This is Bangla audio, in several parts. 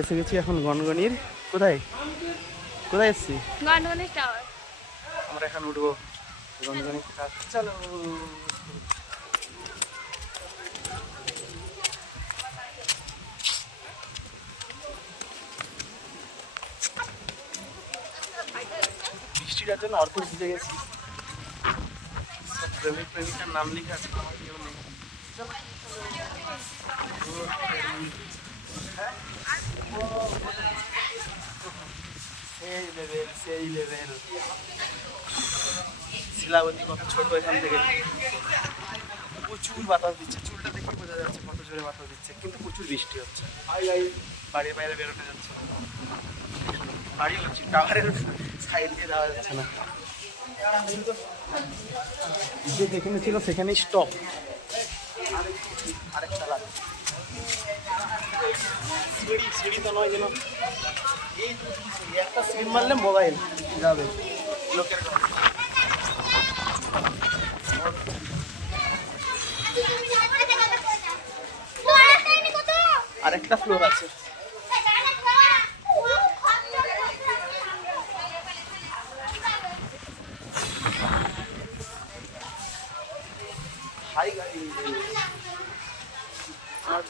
এসে গেছি এখন গনগনির কোথায় কোথায় এসছি গনগনির টাওয়ার। আমরা এখন উঠবো গনগনির টাওয়ার। চলো বৃষ্টিটার জন্য অর্ধেক ভিজে গেছি। সব প্রেমিক প্রেমিকার নাম লিখে আছে, আমার কেউ নেই। সেই লেভেল সেই লেভেল। শিলাবতী কত ছোট এখান থেকে, প্রচুর বাতাস দিচ্ছে। চুলটা দেখে বোঝা যাচ্ছে কত জোরে বাতাস দিচ্ছে, কিন্তু প্রচুর বৃষ্টি হচ্ছে। বাড়ির বাইরে বেরোতে যাচ্ছে না, বাড়ি হচ্ছে টাওয়ারের সাইড দিয়ে যাওয়া যাচ্ছে না। যে যেখানে ছিল সেখানেই স্টপ। আরেকটা লাগে সিঁড়ি, সিঁড়ি তো নয় যেন এই একটা সিঁড়ি মারলে মোবাইল যাবে লোকের ঘরে। আরেকটা ফ্লোর আছে। হাই গাড়ি আর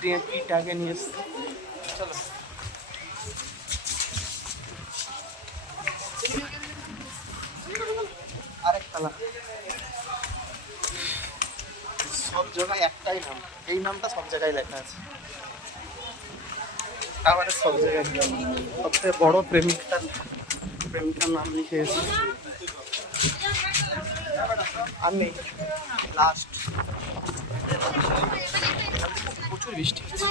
টিটাকে নিয়ে এসছি। চলো আরেকতলা। সব জায়গায় একটাই নাম, এই নামটা সব জায়গায় লেখা আছে। আবার সব জায়গায় সবচেয়ে বড় প্রেমিকার নাম লিখে গেছে। আর নেই, লাস্ট। প্রচুর বৃষ্টি হচ্ছে।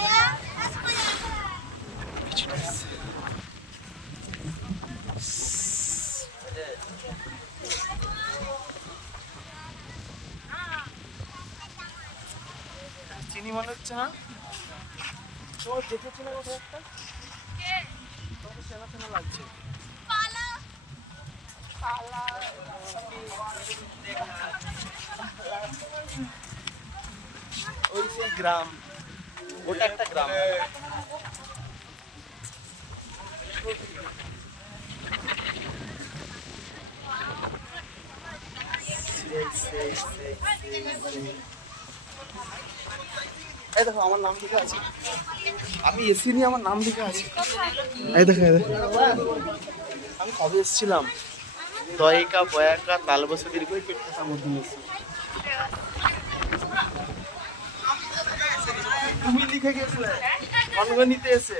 চিনি মনে হচ্ছে না? তোমার দেখেছি না কোথাও একটা? তোমাকে চেনা চেনা লাগছে। ওই যে গ্রাম, ওটা একটা গ্রাম। এই দেখো আমার নাম লিখা আছে, আমি এসি নিয়ে আমার নাম লিখা আছে। এই দেখো এই দেখো, আমি কবে এসেছিলাম? দয়কা বয়াকা তালবসা দীর্ঘ পেটকাটার মধ্যে এসেছি। তুমি লিখে গেছিলে গনগনিতে এসে।